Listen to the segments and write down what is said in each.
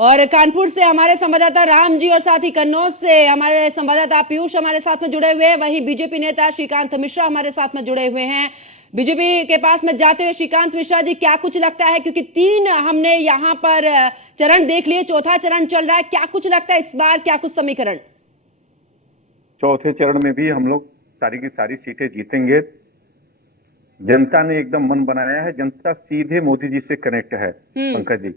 और कानपुर से हमारे संवाददाता राम जी और साथ ही कन्नौज से हमारे संवाददाता पीयूष हमारे साथ में जुड़े हुए हैं। वहीं बीजेपी नेता श्रीकांत मिश्रा हमारे साथ में जुड़े हुए हैं। बीजेपी के पास में जाते हुए श्रीकांत मिश्रा जी, क्या कुछ लगता है, क्योंकि 3 हमने यहाँ पर चरण देख लिए, चौथा चरण चल रहा है, क्या कुछ लगता है इस बार, क्या कुछ समीकरण? चौथे चरण में भी हम लोग सारी की सारी सीटें जीतेंगे। जनता ने एकदम मन बनाया है, जनता सीधे मोदी जी से कनेक्ट है पंकज जी।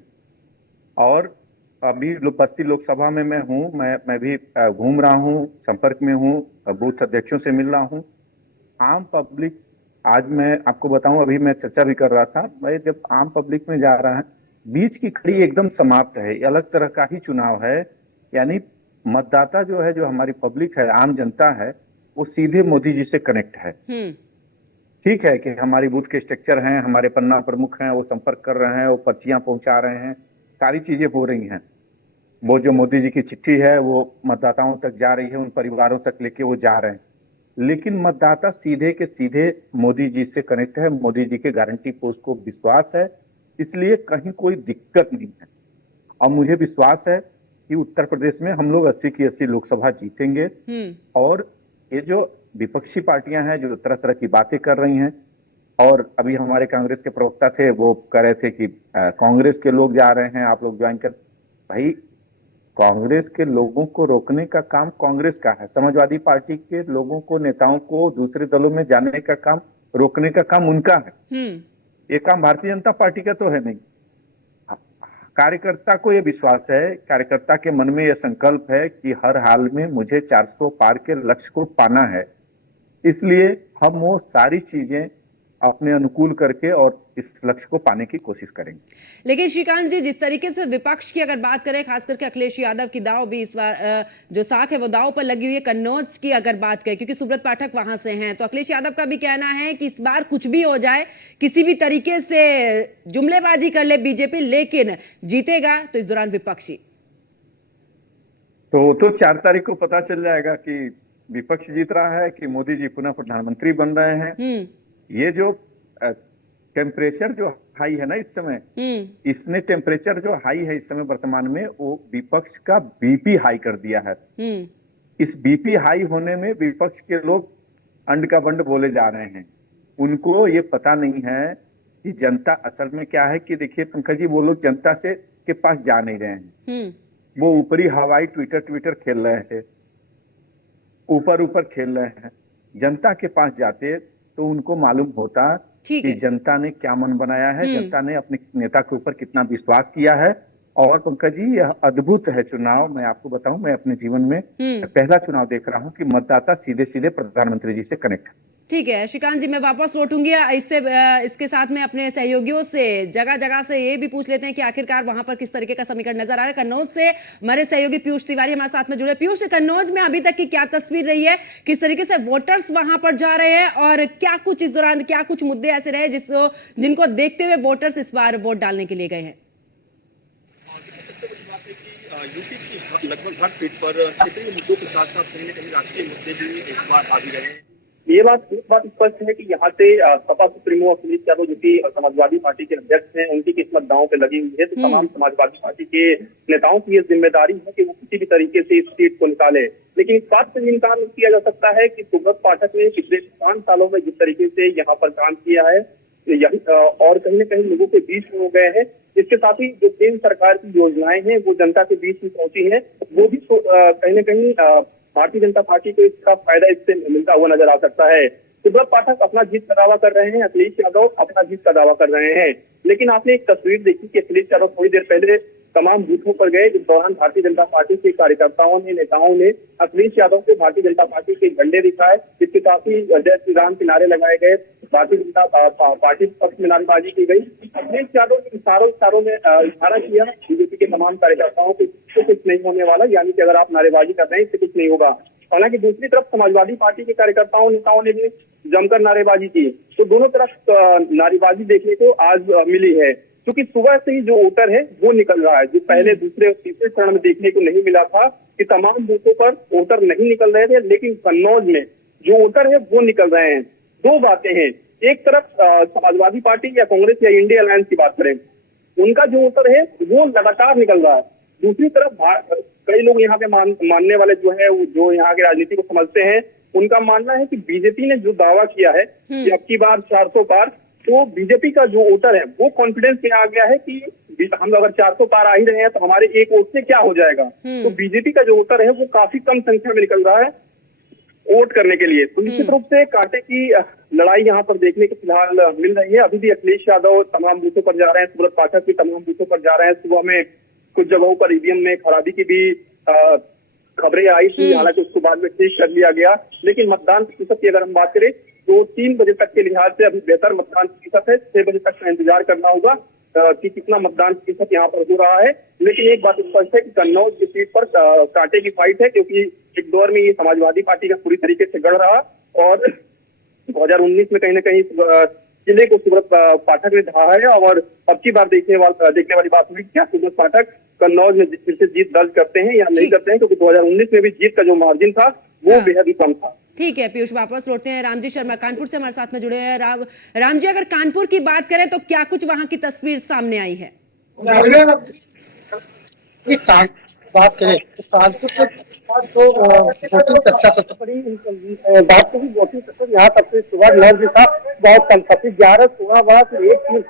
और अभी बस्ती लोकसभा में मैं हूँ, मैं भी घूम रहा हूँ, संपर्क में हूँ, बूथ अध्यक्षों से मिल रहा हूँ। आम पब्लिक, आज मैं आपको बताऊं, अभी मैं चर्चा भी कर रहा था, मैं जब आम पब्लिक में जा रहा है, बीच की खड़ी एकदम समाप्त है। ये अलग तरह का ही चुनाव है। यानी मतदाता जो है, जो हमारी पब्लिक है, आम जनता है, वो सीधे मोदी जी से कनेक्ट है। ठीक है कि हमारी बूथ के स्ट्रक्चर हैं, हमारे पन्ना प्रमुख हैं, वो संपर्क कर रहे हैं, वो पर्चियां पहुंचा रहे हैं, सारी चीजें हो रही हैं। वो जो मोदी जी की चिट्ठी है वो मतदाताओं तक जा रही है, उन परिवारों तक लेके वो जा रहे हैं। लेकिन मतदाता सीधे के सीधे मोदी जी से कनेक्ट है, मोदी जी के गारंटी पोस्ट को विश्वास है, इसलिए कहीं कोई दिक्कत नहीं है। और मुझे विश्वास है कि उत्तर प्रदेश में हम लोग 80 की 80 लोकसभा जीतेंगे। और ये जो विपक्षी पार्टियां हैं जो तरह तरह की बातें कर रही हैं, और अभी हमारे कांग्रेस के प्रवक्ता थे, वो कह रहे थे कि कांग्रेस के लोग जा रहे हैं, आप लोग ज्वाइन कर। भाई, कांग्रेस के लोगों को रोकने का काम कांग्रेस का है, समाजवादी पार्टी के लोगों को, नेताओं को दूसरे दलों में जाने का काम, रोकने का काम उनका है। ये काम भारतीय जनता पार्टी का तो है नहीं। कार्यकर्ता को ये विश्वास है, कार्यकर्ता के मन में यह संकल्प है कि हर हाल में मुझे 400 पार के लक्ष्य को पाना है, इसलिए हम वो सारी चीजें अपने अनुकूल करके और इस लक्ष्य को पाने की कोशिश करेंगे। लेकिन श्रीकांत जी, जिस तरीके से विपक्ष की अगर बात करें, खास करके अखिलेश यादव की दाव भी इस बार जो साख है वो दाव पर लगी हुई है। कन्नौज की अगर बात करें, क्योंकि सुब्रत पाठक वहां से हैं, तो अखिलेश यादव का भी कहना है कि इस बार कुछ भी हो जाए, किसी भी तरीके से जुमलेबाजी कर ले बीजेपी, लेकिन जीतेगा तो इस दौरान विपक्षी। तो 4 तारीख को पता चल जाएगा कि विपक्ष जीत रहा है कि मोदी जी पुनः प्रधानमंत्री बन रहे हैं। ये जो टेम्परेचर जो हाई है ना इस समय, इसने टेम्परेचर जो हाई है इस समय वर्तमान में, वो विपक्ष का बीपी हाई कर दिया है। इस बीपी हाई होने में विपक्ष के लोग अंड का बंड बोले जा रहे हैं। उनको ये पता नहीं है कि जनता असल में क्या है। कि देखिए पंकज जी, वो लोग जनता से के पास जा नहीं रहे हैं, वो ऊपरी हवाई ट्विटर खेल रहे थे, ऊपर खेल रहे हैं। जनता के पास जाते तो उनको मालूम होता कि जनता ने क्या मन बनाया है, जनता ने अपने नेता के ऊपर कितना विश्वास किया है। और पंकज जी, यह अद्भुत है चुनाव। मैं आपको बताऊं, मैं अपने जीवन में पहला चुनाव देख रहा हूं कि मतदाता सीधे सीधे प्रधानमंत्री जी से कनेक्ट है। ठीक है श्रीकांत जी, मैं वापस लौटूंगी इसके साथ में अपने सहयोगियों से जगह जगह से ये भी पूछ लेते हैं कि आखिरकार वहां पर किस तरीके का समीकरण नजर आ रहा है। कन्नौज से हमारे सहयोगी पीयूष तिवारी हमारे साथ में जुड़े। पीयूष, कन्नौज में अभी तक की क्या तस्वीर रही है, किस तरीके से वोटर्स वहां पर जा रहे हैं, और क्या कुछ इस दौरान क्या कुछ मुद्दे ऐसे रहे जिनको देखते हुए वोटर्स इस बार वोट डालने के लिए गए हैं? यूपी की लगभग हर सीट पर क्षेत्रीय मुद्दों के साथ साथ कहीं न कहीं राष्ट्रीय मुद्दे भी इस बार हावी रहे हैं। ये बात स्पष्ट है कि यहाँ से सपा सुप्रीमो अखिलेश यादव जो कि समाजवादी पार्टी के अध्यक्ष हैं, उनकी किस्मत दांव पे लगी हुई है। तो तमाम समाजवादी पार्टी के नेताओं की ये जिम्मेदारी है कि वो किसी भी तरीके से इस सीट को निकाले। लेकिन इस बात से इनकार नहीं किया जा सकता है कि सुब्रत पाठक ने पिछले 5 सालों में जिस तरीके से यहाँ पर काम किया है, यही और कहीं न कहीं लोगों के बीच में हो गए हैं। इसके साथ ही जो केंद्र सरकार की योजनाएं हैं वो जनता के बीच में पहुंची है, वो भी कहीं न कहीं भारतीय जनता पार्टी को इसका फायदा इससे मिलता हुआ नजर आ सकता है। सुब्रत पाठक अपना जीत का दावा कर रहे हैं, अखिलेश यादव अपना जीत का दावा कर रहे हैं। लेकिन आपने एक तस्वीर देखी कि अखिलेश यादव थोड़ी देर पहले तमाम बूथों पर गए, इस दौरान भारतीय जनता पार्टी के कार्यकर्ताओं ने, नेताओं ने अखिलेश यादव को भारतीय जनता पार्टी के झंडे दिखाए, जिसके साथ ही जय श्री राम के नारे लगाए गए, भारतीय जनता पार्टी पक्ष में नारेबाजी की गई। अखिलेश यादव ने इशारों में इशारा किया बीजेपी के तमाम कार्यकर्ताओं को, कुछ नहीं होने वाला, यानी कि अगर आप नारेबाजी कर रहे हैं इससे कुछ नहीं होगा। हालांकि दूसरी तरफ समाजवादी पार्टी के कार्यकर्ताओं, नेताओं ने भी जमकर नारेबाजी की। तो दोनों तरफ नारेबाजी देखने को आज मिली है, क्योंकि सुबह से ही जो वोटर है वो निकल रहा है, जो पहले दूसरे और तीसरे चरण में देखने को नहीं मिला था कि तमाम बूथों पर वोटर नहीं निकल रहे थे, लेकिन कन्नौज में जो वोटर है वो निकल रहे हैं। 2 बातें हैं, एक तरफ समाजवादी पार्टी या कांग्रेस या इंडिया अलायंस की बात करें, उनका जो वोटर है वो लगातार निकल रहा है। दूसरी तरफ कई लोग यहाँ पे मानने वाले जो है जो यहाँ की राजनीति को समझते हैं, उनका मानना है कि बीजेपी ने जो दावा किया है कि अब की बार 400 पार, तो बीजेपी का जो वोटर है वो कॉन्फिडेंस में आ गया है कि हम अगर 400 पार आ ही रहे हैं तो हमारे एक वोट से क्या हो जाएगा। तो बीजेपी का जो वोटर है वो काफी कम संख्या में निकल रहा है वोट करने के लिए। तो निश्चित रूप से कांटे की लड़ाई यहाँ पर देखने को फिलहाल मिल रही है। अभी भी अखिलेश यादव तमाम बूथों पर जा रहे हैं, सुब्रत पाठक भी तमाम बूथों पर जा रहे हैं। सुबह में कुछ जगहों पर ईवीएम में खराबी की भी खबरें आई थी, हालांकि उसको बाद में ठीक कर लिया गया। लेकिन मतदान प्रतिशत की अगर हम बात करें तो 3 बजे तक के लिहाज से अभी बेहतर मतदान प्रतिशत है। 6 बजे तक का इंतजार करना होगा कि कितना मतदान प्रतिशत यहाँ पर हो रहा है। लेकिन एक बात स्पष्ट है कि कन्नौज की सीट पर कांटे की फाइट है, क्योंकि एक दौर में ये समाजवादी पार्टी का पूरी तरीके से गढ़ रहा और 2019 में कहीं ना कहीं किले को सुब्रत पाठक ने ढहा है। और अब की बार देखने वाली बात हुई क्या सुब्रत पाठक कन्नौज में फिर से जीत दर्ज करते हैं या नहीं करते हैं, क्योंकि 2019 में भी जीत का जो मार्जिन था वो बेहद ही कम था। ठीक है पीयूष, वापस लौटते हैं। रामजी शर्मा कानपुर से हमारे साथ में जुड़े हैं। राम जी, अगर कानपुर की बात करें तो क्या कुछ वहां की तस्वीर सामने आई है? बात करें तो कानपुर के जो वोटिंग प्रतिशत बड़ी बात करी, वोटिंग प्रतिशत यहाँ तक से सुबह 9 बजे था बहुत कम था, 11 16 12 से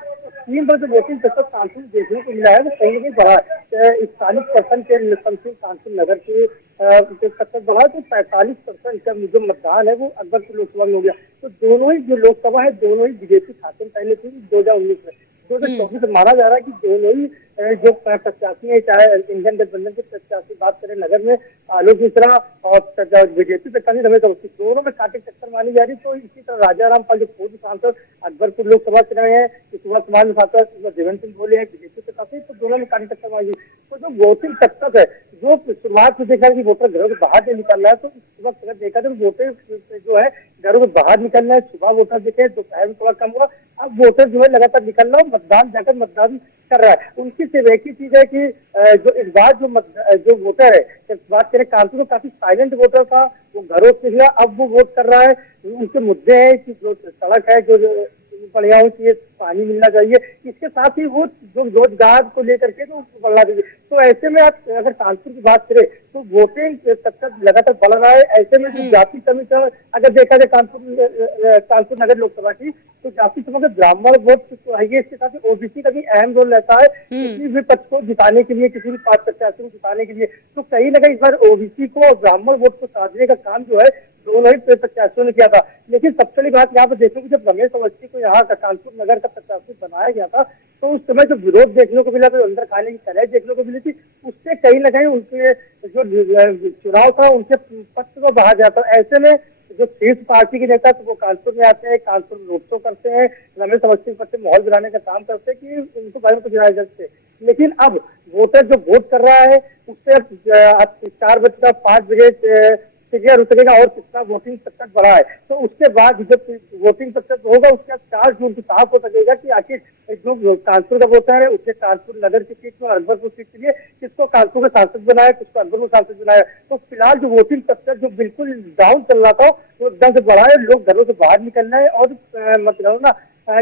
3 बजे वोटिंग प्रतिशत कानपुर देखने को मिला है वो कहीं नहीं बढ़ा। 41% के समथिंग कानपुर नगर के प्रतिशत बढ़ा, तो 45% का जो मतदान है वो अकबरपुर लोकसभा में हो गया। तो दोनों ही जो लोकसभा है दोनों ही बीजेपी शासन पहले थी 2019 में। 2024 में माना जा रहा है कि दोनों ही जो प्रत्याशी है, चाहे इंडियन गठबंधन के प्रत्याशी बात करें नगर में आलोक मिश्रा और बीजेपी प्रत्याशी रमेश अवस्थी, दोनों में कांटे टक्कर मानी जा रही। तो इसी तरह राजाराम पाल जो पूर्व सांसद अकबरपुर लोकसभा से रहे हैं, सुबह समाज में सांसद देवेंद्र सिंह बोले हैं बीजेपी प्रत्याशी, तो दोनों में कांटे टक्कर मानी। तो जो वोटिंग प्रतिशत है जो शुरुआत से देखा कि वोटर घरों से बाहर नहीं निकल रहा है, तो इस वक्त अगर देखा तो वोटर जो है घरों से बाहर निकल रहा है। सुबह वोटर देखे दोपहर में थोड़ा कम हुआ, अब वोटर जो है लगातार निकल रहा है, मतदान जाकर मतदान कर रहा है। उनकी सिर्फ एक ही चीज है कि जो इस बार जो वोटर है, बात करें कानपुर में काफी साइलेंट वोटर था, वो घरों से निकला, अब वो वोट कर रहा है। उनके मुद्दे हैं कि जो सड़क है जो बढ़िया हो चाहिए, पानी मिलना चाहिए, इसके साथ ही वो जो रोजगार को लेकर के तो बढ़ना चाहिए। तो ऐसे में आप अगर कानपुर की बात करें तो वोटिंग प्रतिशत लगातार बढ़ रहा है। ऐसे में जो जाति समीकरण अगर देखा जाए कानपुर नगर लोकसभा की, तो जाति समीकरण ब्राह्मण वोट तो है, इसके साथ ही ओबीसी का भी अहम रोल रहता है किसी भी पक्ष को जिताने के लिए, किसी भी पार्टी प्रत्याशी को जिताने के लिए। तो कहीं ना कहीं इस बार ओबीसी को और ब्राह्मण वोट को साधने का काम जो है दोनों ही प्रत्याशियों ने किया था। लेकिन सबसे बड़ी बात यहाँ पर देखने को, जब रमेश अवस्थी को यहाँ का कानपुर नगर का प्रत्याशी बनाया गया था तो उस समय जो विरोध देखने को मिला, तो अंदर खाने की तरह देखने को मिली थी, उससे कहीं ना कहीं उनके जो चुनाव था उनके पक्ष को बाहर जाता। ऐसे में जो शीर्ष पार्टी के नेता तो वो कानपुर में आते हैं, कानपुर में रोड शो करते हैं, रमेश अवस्थी पर माहौल बनाने का काम करते हैं कि उनको बारे में कुछ राय सकते। लेकिन अब वोटर जो वोट कर रहा है उससे 4 बजे 5 बजे फिगर उतरेगा और कितना वोटिंग प्रतिशत बढ़ा है। तो उसके बाद जब वोटिंग प्रतिशत होगा उसके बाद 4 जून को साफ हो सकेगा कि आखिर जो कानपुर का वोटर है उसने कानपुर नगर की सीट में अकबरपुर सीट के लिए किसको कानपुर का सांसद बनाया, किसको अकबरपुर सांसद बनाया। तो फिलहाल जो वोटिंग प्रतिशत जो बिल्कुल डाउन चल रहा था वो एकदम से बढ़ा है, लोग घरों से बाहर निकलना है और मतलब ना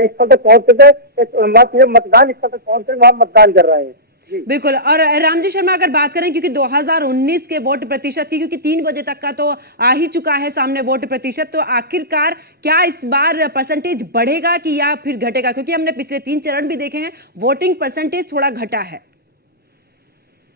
स्थल तक पहुंच कर मतदान स्थल तक पहुंच कर वहां मतदान कर रहे हैं। बिल्कुल। और रामजी शर्मा अगर बात करें क्योंकि 2019 के वोट प्रतिशत की, क्योंकि 3 बजे तक का तो आ ही चुका है सामने वोट प्रतिशत, तो आखिरकार क्या इस बार परसेंटेज बढ़ेगा कि या फिर घटेगा? क्योंकि हमने पिछले 3 चरण भी देखे हैं, वोटिंग परसेंटेज थोड़ा घटा है।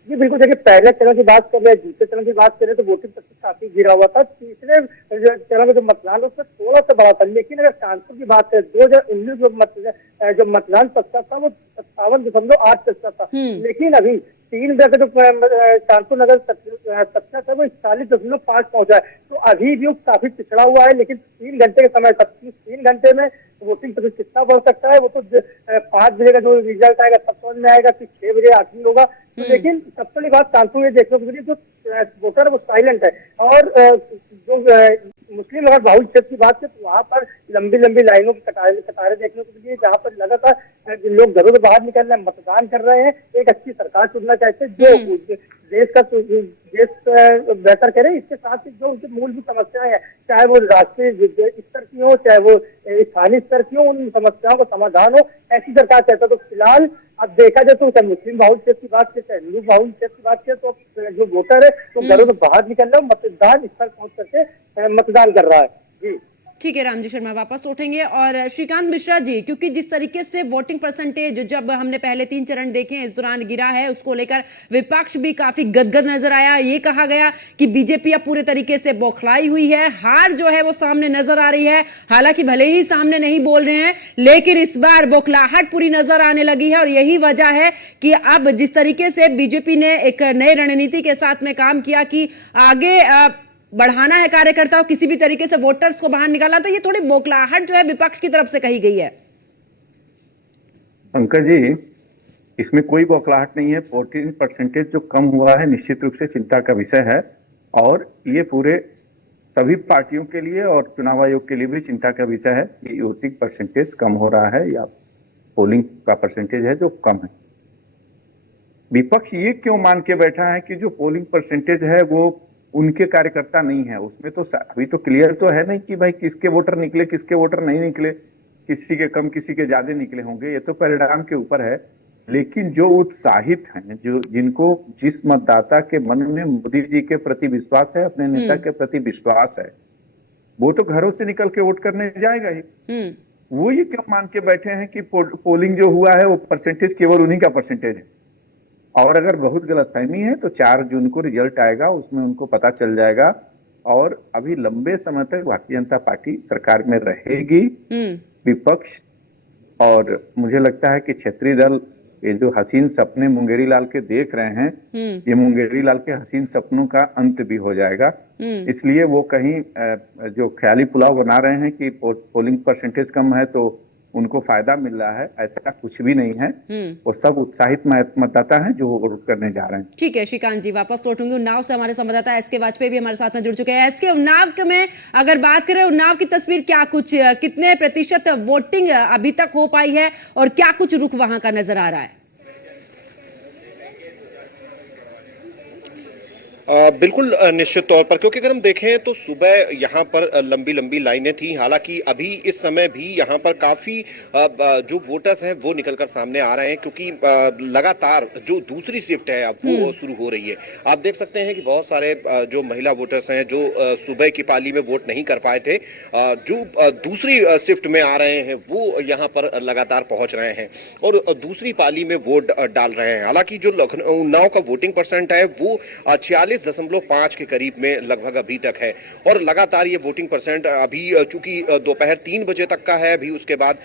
जी बिल्कुल, देखिए पहले चरण की बात कर रहे हैं, दूसरे चरण की बात करें तो वोटिंग प्रतिशत काफी गिरा हुआ था। तीसरे चरण में जो मतदान उसमें थोड़ा सा बढ़ा था। लेकिन अगर कानपुर की बात करें 2019 जो मतदान प्रतिशत था वो 57.8% था। लेकिन अभी 3 बजे जो कानपुर नगर प्रतिशत है वो 41.5 पहुंचा है। तो अभी भी वो काफी पिछड़ा हुआ है। लेकिन 3 घंटे के समय 3 घंटे में वोटिंग प्रतिशत कितना बढ़ सकता है वो तो 5 बजे का जो रिजल्ट आएगा तब समझ में आएगा, फिर 6 बजे आखिरी होगा। तो लेकिन सबसे बड़ी बात कानपुर में देखने को मिली, जो वोटर है वो साइलेंट है। और जो मुस्लिम नगर बाहुल क्षेत्र की बात है तो वहाँ पर लंबी लंबी लाइनों की कतारें देखने को मिली है, जहाँ पर लगातार लोग घरों से बाहर निकल रहे हैं, मतदान कर रहे हैं, एक अच्छी सरकार चुनना चाहते हैं जो देश बेहतर करे। इसके साथ ही जो उनकी मूलभूत समस्याएं हैं, चाहे वो राष्ट्रीय स्तर की हो, चाहे वो स्थानीय स्तर की हो, उन समस्याओं का समाधान हो, ऐसी सरकार चाहता है। तो फिलहाल अब देखा जाए तो चाहे मुस्लिम बाहुल क्षेत्र की बात करें, चाहे हिंदू बाहुल क्षेत्र की बात करें, तो जो वोटर है तो घरों से बाहर निकल रहा है, मतदान स्थल पहुंच करके मतदान कर रहा है। जी ठीक है रामजी शर्मा, वापस लौटेंगे। और श्रीकांत मिश्रा जी, क्योंकि जिस तरीके से वोटिंग परसेंटेज जब हमने पहले 3 चरण देखे इस दौरान गिरा है, उसको लेकर विपक्ष भी काफी गदगद नजर आया। ये कहा गया कि बीजेपी अब पूरे तरीके से बौखलाई हुई है, हार जो है वो सामने नजर आ रही है। हालांकि भले ही सामने नहीं बोल रहे हैं, लेकिन इस बार बौखलाहट पूरी नजर आने लगी है। और यही वजह है कि अब जिस तरीके से बीजेपी ने एक नई रणनीति के साथ में काम किया कि आगे बढ़ाना है कार्यकर्ताओं, किसी भी तरीके से वोटर्स को बाहर निकालना, तो ये थोड़ी बौखलाहट जो है विपक्ष की तरफ से कही गई है। पंकज जी, इसमें कोई बौखलाहट नहीं है। 14% जो कम हुआ है निश्चित रूप से चिंता का विषय है, और ये पूरे सभी पार्टियों के लिए और चुनाव आयोग के लिए भी चिंता का विषय है कि वोटिंग परसेंटेज कम हो रहा है या पोलिंग का परसेंटेज है जो कम है। विपक्ष ये क्यों मान के बैठा है कि जो पोलिंग परसेंटेज है वो उनके कार्यकर्ता नहीं है? उसमें तो अभी तो क्लियर तो है नहीं कि भाई किसके वोटर निकले, किसके वोटर नहीं निकले, किसी के कम किसी के ज्यादा निकले होंगे, ये तो परिणाम के ऊपर है। लेकिन जो उत्साहित हैं, जो जिनको जिस मतदाता के मन में मोदी जी के प्रति विश्वास है, अपने नेता के प्रति विश्वास है, वो तो घरों से निकल के वोट करने जाएगा ही। वो ये क्यों मान के बैठे हैं कि पोलिंग जो हुआ है वो परसेंटेज केवल उन्हीं का परसेंटेज है? और अगर बहुत गलतफहमी है तो 4 जून को रिजल्ट आएगा, उसमें उनको पता चल जाएगा। और अभी लंबे समय तक भारतीय जनता पार्टी सरकार में रहेगी। विपक्ष और मुझे लगता है कि क्षेत्रीय दल ये जो हसीन सपने मुंगेरी लाल के देख रहे हैं, ये मुंगेरी लाल के हसीन सपनों का अंत भी हो जाएगा। इसलिए वो कहीं जो ख्याली पुलाव बना रहे हैं कि पोलिंग परसेंटेज कम है तो उनको फायदा मिल रहा है, ऐसा कुछ भी नहीं है। वो सब उत्साहित मतदाता हैं जो वोट करने जा रहे हैं। ठीक है श्रीकांत जी, वापस लौटूंगी। उन्नाव से हमारे संवाददाता एसके वाजपेयी भी हमारे साथ में जुड़ चुके हैं। एसके, उन्नाव में अगर बात करें, उन्नाव की तस्वीर क्या कुछ, कितने प्रतिशत वोटिंग अभी तक हो पाई है और क्या कुछ रुख वहां का नजर आ रहा है? बिल्कुल निश्चित तौर पर, क्योंकि अगर हम देखें तो सुबह यहाँ पर लंबी लंबी लाइनें थी। हालांकि अभी इस समय भी यहाँ पर काफ़ी जो वोटर्स हैं वो निकलकर सामने आ रहे हैं, क्योंकि लगातार जो दूसरी शिफ्ट है अब वो शुरू हो रही है। आप देख सकते हैं कि बहुत सारे जो महिला वोटर्स हैं जो सुबह की पाली में वोट नहीं कर पाए थे, जो दूसरी शिफ्ट में आ रहे हैं वो यहाँ पर लगातार पहुँच रहे हैं और दूसरी पाली में वोट डाल रहे हैं। हालांकि जो उन्नाव का वोटिंग परसेंट है वो 46.5 के करीब में लगभग अभी तक है, और लगातार ये वोटिंग परसेंट अभी चूंकि दोपहर 3 बजे तक का है, अभी उसके बाद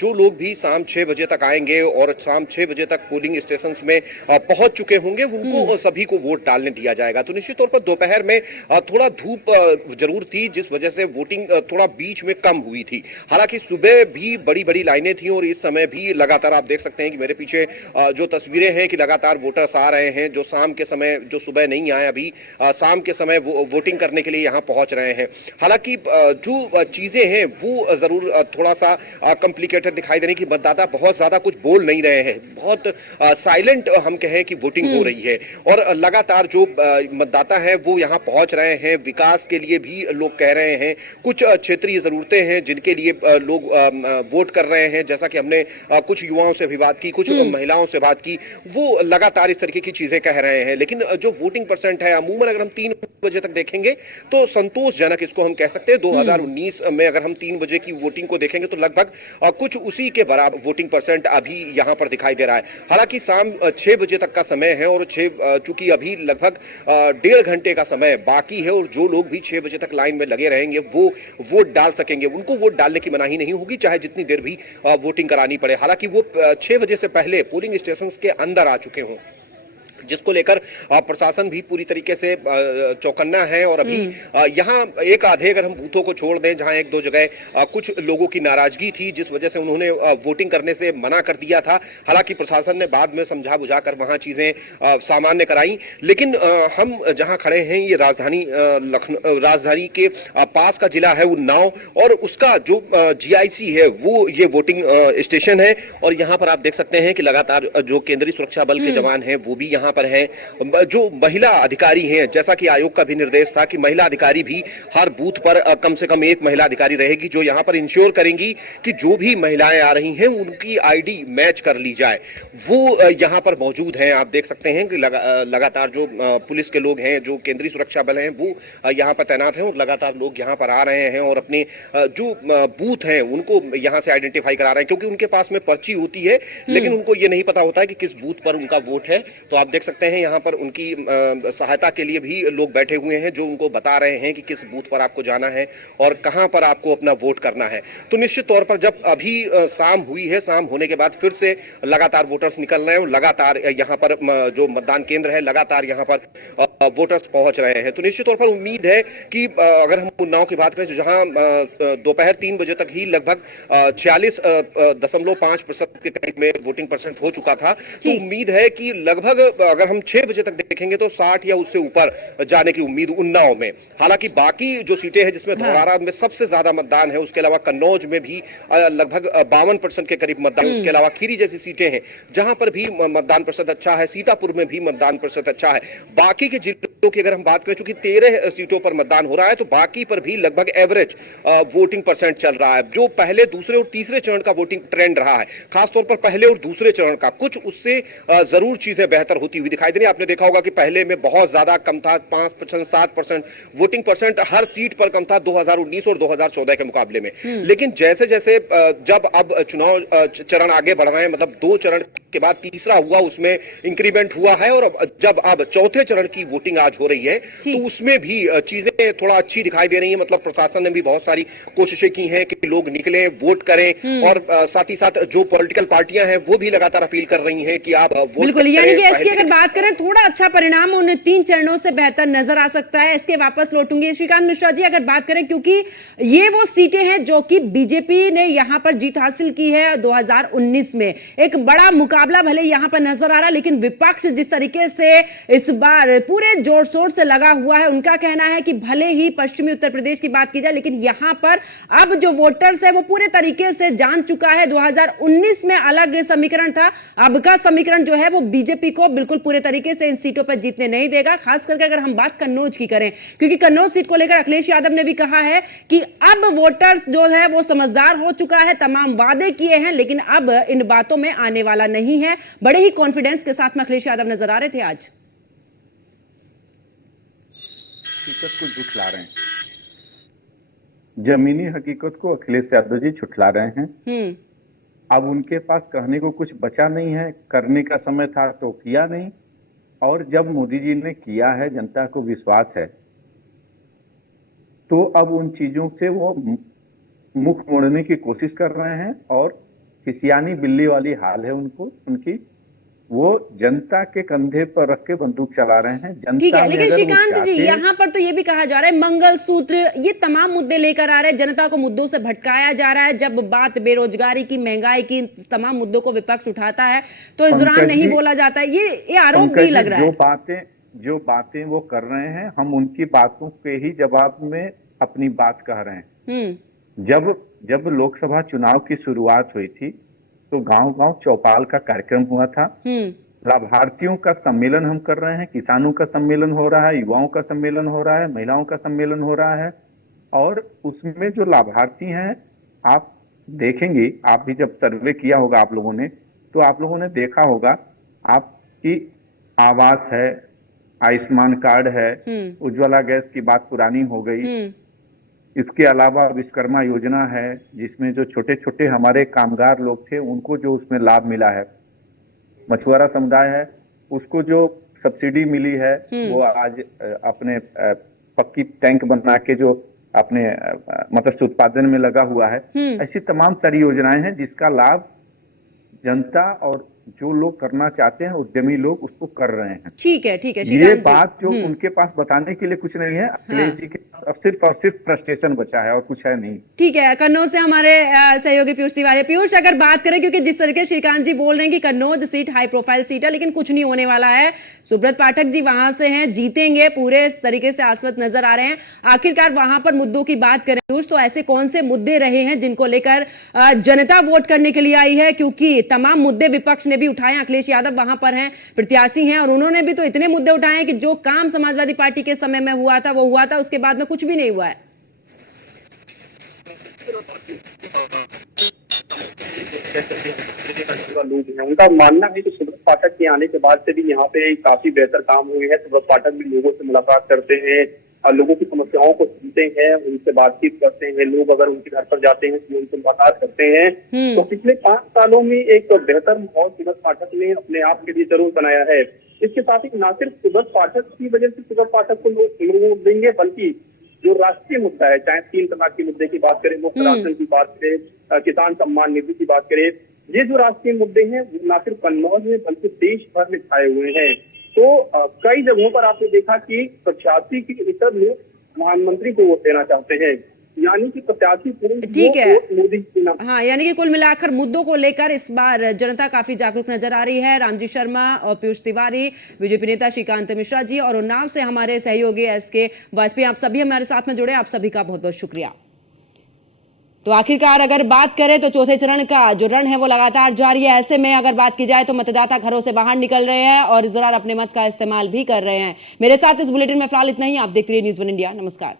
जो लोग भी शाम 6 बजे तक आएंगे और शाम 6 बजे तक पोलिंग स्टेशन में पहुंच चुके होंगे, उनको सभी को वोट डालने दिया जाएगा। तो निश्चित तौर पर दोपहर में थोड़ा धूप जरूर थी, जिस वजह से वोटिंग थोड़ा बीच में कम हुई थी। हालांकि सुबह भी बड़ी बड़ी लाइनें थी और इस समय भी लगातार आप देख सकते हैं कि मेरे पीछे जो तस्वीरें हैं कि लगातार वोटर्स आ रहे हैं, जो शाम के समय, जो सुबह नहीं आए, अभी शाम के समय वोटिंग करने के लिए यहां पहुंच रहे हैं। हालांकि जो चीजें हैं वो जरूर थोड़ा सा कॉम्प्लिकेटेड दिखाई दे रही, कि मतदाता बहुत ज्यादा कुछ बोल नहीं रहे हैं, बहुत साइलेंट हम कहें कि वोटिंग हो रही है, और लगातार जो मतदाता हैं वो यहां पहुंच रहे हैं। विकास के लिए भी लोग कह रहे हैं, कुछ क्षेत्रीय जरूरतें हैं जिनके लिए लोग वोट कर रहे हैं, जैसा कि हमने कुछ युवाओं से भी बात की, कुछ महिलाओं से बात की, वो लगातार इस तरीके की चीजें कह रहे हैं। लेकिन जो वोटिंग परसेंट है अमूमन अगर हम 3 बजे तक देखेंगे तो संतोषजनक इसको हम कह सकते हैं। 2019 में अगर हम 3 बजे की वोटिंग को देखेंगे तो लगभग कुछ उसी के बराबर वोटिंग परसेंट अभी यहां पर दिखाई दे रहा है। हालांकि शाम 6 बजे तक का समय है और चूंकि अभी लगभग 1.5 घंटे का समय बाकी है, और जो लोग भी 6 बजे तक लाइन में लगे रहेंगे वो वोट डाल सकेंगे, उनको वोट डालने की मनाही नहीं होगी, चाहे जितनी देर भी वोटिंग करानी पड़े। हालांकि वो 6 बजे से पहले पोलिंग स्टेशन के अंदर आ चुके हों, जिसको लेकर प्रशासन भी पूरी तरीके से चौकन्ना है। और अभी यहाँ एक आधे अगर हम बूथों को छोड़ दें जहां 1-2 जगह कुछ लोगों की नाराजगी थी, जिस वजह से उन्होंने वोटिंग करने से मना कर दिया था। हालांकि प्रशासन ने बाद में समझा बुझाकर वहां चीजें सामान्य कराई। लेकिन हम जहां खड़े हैं ये राजधानी के पास का जिला है उन्नाव, और उसका जो GIC है वो ये वोटिंग स्टेशन है। और यहाँ पर आप देख सकते हैं कि लगातार जो केंद्रीय सुरक्षा बल के जवान हैं वो भी यहाँ पर हैं, जो महिला अधिकारी हैं, जैसा कि आयोग का भी निर्देश था कि महिला अधिकारी भी हर बूथ पर कम से कम एक महिला अधिकारी रहेगी, जो यहाँ पर इंश्योर करेंगी कि जो भी महिलाएं आ रही हैं उनकी आईडी मैच कर ली जाए। वो यहाँ पर मौजूद हैं। आप देख सकते हैं कि लगातार जो पुलिस के लोग हैं, जो केंद्रीय सुरक्षा बल हैं, वो यहाँ पर तैनात हैं और लगातार लोग यहाँ पर आ रहे हैं और अपने जो बूथ हैं उनको यहाँ से आइडेंटिफाई करा रहे हैं, क्योंकि उनके पास में पर्ची होती है लेकिन उनको ये नहीं पता होता है कि किस बूथ पर उनका वोट है। तो आप देख सकते हैं यहाँ पर उनकी सहायता के लिए भी लोग बैठे हुए हैं, जो उनको बता रहे हैं कि किस बूथ पर आपको जाना है और कहां पर आपको अपना वोट करना है। तो निश्चित तौर पर जब अभी शाम हुई है, शाम होने के बाद फिर से लगातार वोटर्स निकल रहे हैं और लगातार यहाँ पर जो मतदान केंद्र है लगातार यहाँ पर वोटर्स पहुंच रहे हैं। तो निश्चित तौर पर उम्मीद है कि अगर हम उन्नाव की बात करें तो जहां दोपहर 3 बजे तक ही लगभग 46.5% के करीब में वोटिंग परसेंट हो चुका था, तो उम्मीद है कि लगभग अगर हम 6 बजे तक देखेंगे तो 60 या उससे ऊपर जाने की उम्मीद उन्नाव में। हालांकि बाकी जो सीटें हैं जिसमें धौरारा में सबसे ज्यादा मतदान है, उसके अलावा कन्नौज में भी लगभग 52% के करीब मतदान, उसके अलावा खीरी जैसी सीटें हैं जहां पर भी मतदान प्रतिशत अच्छा है, सीतापुर में भी मतदान प्रतिशत अच्छा है। बाकी के जिलों की अगर हम बात करें, चूंकि 13 सीटों पर मतदान हो रहा है, तो बाकी पर भी लगभग एवरेज वोटिंग परसेंट चल रहा है। जो पहले, दूसरे और तीसरे चरण का वोटिंग ट्रेंड रहा है, खासतौर पर पहले और दूसरे चरण का, कुछ उससे जरूर चीजें बेहतर होती हुई दिखाई दे रही है। आपने देखा होगा कि पहले में बहुत ज्यादा कम था, 5%, 7% वोटिंग परसेंट हर सीट पर कम था 2019 और 2014 के मुकाबले में। लेकिन जैसे जैसे जब अब चुनाव चरण आगे बढ़ रहे हैं, मतलब 2 चरण के बाद तीसरा हुआ, उसमें इंक्रीमेंट हुआ है और जब अब चौथे चरण की वोटिंग आज हो रही है तो उसमें भी चीजें थोड़ा अच्छी दिखाई दे रही है। मतलब प्रशासन ने भी बहुत सारी कोशिशें की हैं कि लोग निकलें, वोट करें और साथ ही साथ जो पॉलिटिकल पार्टियां हैं वो भी लगातार अपील कर रही हैं कि आप वोट बिल्कुल, यानी कि इसकी अगर बात करें थोड़ा अच्छा परिणाम उन 3 चरणों से बेहतर नजर आ सकता है। इसके वापस लौटूंगी श्रीकांत मिश्रा जी, अगर बात करें, क्योंकि ये वो सीटें हैं जो कि बीजेपी ने यहां पर जीत हासिल की है 2019 में। एक बड़ा मुकाबला भले यहां पर नजर आ रहा, लेकिन विपक्ष जिस तरीके से इस बार पूरे जोर शोर से लगा हुआ है, उनका कहना है कि भले ही पश्चिमी उत्तर प्रदेश की बात की जाए, लेकिन यहां पर अब जो वोटर्स है वो पूरे तरीके से जान चुका है 2019 में अलग समीकरण था, अब का समीकरण जो है वो बीजेपी को बिल्कुल पूरे तरीके से इन सीटों पर जीतने नहीं देगा। खास करके अगर हम बात कन्नौज की करें, क्योंकि कन्नौज सीट को लेकर अखिलेश यादव ने भी कहा है कि अब वोटर्स जो है वो समझदार हो चुका है, तमाम वादे किए हैं लेकिन अब इन बातों में आने वाला नहीं है। बड़े ही कॉन्फिडेंस के साथ में अखिलेश यादव नजर आ रहे थे आज। हकीकत को झुठला रहे हैं, जमीनी हकीकत को अखिलेश यादव जी झुठला रहे हैं। अब उनके पास कहने को कुछ बचा नहीं है, करने का समय था तो किया नहीं, और जब मोदी जी ने किया है, जनता को विश्वास है, तो अब उन चीजों से वो मुख मोड़ने की कोशिश कर रहे हैं और खिसियानी बिल्ली वाली हाल है उनकी। वो जनता के कंधे पर रख के बंदूक चला रहे हैं। ठीक है, लेकिन श्रीकांत जी, चाहते यहाँ पर तो ये भी कहा जा रहा है मंगलसूत्र, ये तमाम मुद्दे लेकर आ रहे हैं, जनता को मुद्दों से भटकाया जा रहा है। जब बात बेरोजगारी की, महंगाई की, तमाम मुद्दों को विपक्ष उठाता है तो इस दौरान नहीं बोला जाता है। ये आरोप भी लग रहा है। जो बातें वो कर रहे हैं, हम उनकी बातों के ही जवाब में अपनी बात कह रहे हैं। जब लोकसभा चुनाव की शुरुआत हुई थी तो गांव-गांव चौपाल का कार्यक्रम हुआ था, लाभार्थियों का सम्मेलन हम कर रहे हैं, किसानों का सम्मेलन हो रहा है, युवाओं का सम्मेलन हो रहा है, महिलाओं का सम्मेलन हो रहा है, और उसमें जो लाभार्थी हैं, आप देखेंगे, आप भी जब सर्वे किया होगा आप लोगों ने, तो आप लोगों ने देखा होगा, आपकी आवास है, आयुष्मान कार्ड है, उज्ज्वला गैस की बात पुरानी हो गई, इसके अलावा विश्वकर्मा योजना है, जिसमें जो छोटे छोटे हमारे कामगार लोग थे उनको जो उसमें लाभ मिला है, मछुआरा समुदाय है उसको जो सब्सिडी मिली है, वो आज अपने पक्की टैंक बना के जो अपने मत्स्य उत्पादन में लगा हुआ है। ऐसी तमाम सारी योजनाएं हैं जिसका लाभ जनता और जो लोग करना चाहते हैं, उद्यमी लोग, उसको कर रहे हैं। ठीक है ये बात जो उनके पास बताने के लिए कुछ नहीं है, अखिलेश जी के पास सिर्फ और सिर्फ फ्रस्ट्रेशन बचा है और कुछ है नहीं। ठीक है, कन्नौज से हमारे सहयोगी पीयूष तिवारी। पीयूष, अगर बात करें, क्योंकि जिस तरीके श्रीकांत जी बोल रहे हैं कि Kannauj seat high profile seat है, लेकिन कुछ नहीं होने वाला है। सुब्रत पाठक जी वहां से हैं, जीतेंगे, पूरे तरीके से आश्वस्त नजर आ रहे हैं। आखिरकार वहां पर मुद्दों की बात करें पीयूष, तो ऐसे कौन से मुद्दे रहे हैं जिनको लेकर जनता वोट करने के लिए आई है? क्योंकि तमाम मुद्दे विपक्ष ने ने भी उठाए, अखिलेश यादव वहां पर हैं, प्रत्याशी हैं, और उन्होंने भी तो इतने मुद्दे उठाए हैं कि जो काम समाजवादी पार्टी के समय में हुआ था वो हुआ था, उसके बाद में कुछ भी नहीं हुआ है। लोग हैं, उनका मानना है कि सुब्रत पाठक के आने के बाद से भी यहाँ पे काफी बेहतर काम हुए हैं। सुब्रत पाठक भी लोगों से मुलाकात करते हैं, लोगों की समस्याओं को सुनते हैं, उनसे बातचीत करते हैं। लोग अगर उनके घर पर जाते हैं तो उनसे मुलाकात करते हैं। तो पिछले 5 सालों में एक बेहतर माहौल सुब्रत पाठक ने अपने आप के लिए जरूर बनाया है। इसके साथ ही न सिर्फ सुब्रत पाठक की वजह से सुब्रत पाठक को लोग वोट देंगे, बल्कि जो राष्ट्रीय मुद्दा है, चाहे 3 तलाक के मुद्दे की बात करें, मुफ्त राशन की बात करें, किसान सम्मान निधि की बात करें, ये जो राष्ट्रीय मुद्दे हैं वो न सिर्फ कन्नौज में बल्कि देश भर में छाए हुए हैं। तो कई जगहों पर आपने देखा कि प्रत्याशी की इतर लोग प्रधानमंत्री को वोट देना चाहते हैं, यानी कि प्रत्याशी ठीक है। मोदी के नाम। हाँ, यानी कि कुल मिलाकर मुद्दों को लेकर इस बार जनता काफी जागरूक नजर आ रही है। रामजी शर्मा और पीयूष तिवारी, बीजेपी नेता श्रीकांत मिश्रा जी और उन्नाव से हमारे सहयोगी एसके वाजपेयी, आप सभी हमारे साथ में जुड़े, आप सभी का बहुत बहुत शुक्रिया। तो आखिरकार अगर बात करें तो चौथे चरण का जो रण है वो लगातार जारी है। ऐसे में अगर बात की जाए तो मतदाता घरों से बाहर निकल रहे हैं और इस दौरान अपने मत का इस्तेमाल भी कर रहे हैं। मेरे साथ इस बुलेटिन में फिलहाल इतना ही। आप देख रहे हैं न्यूज़ 1 इंडिया। नमस्कार।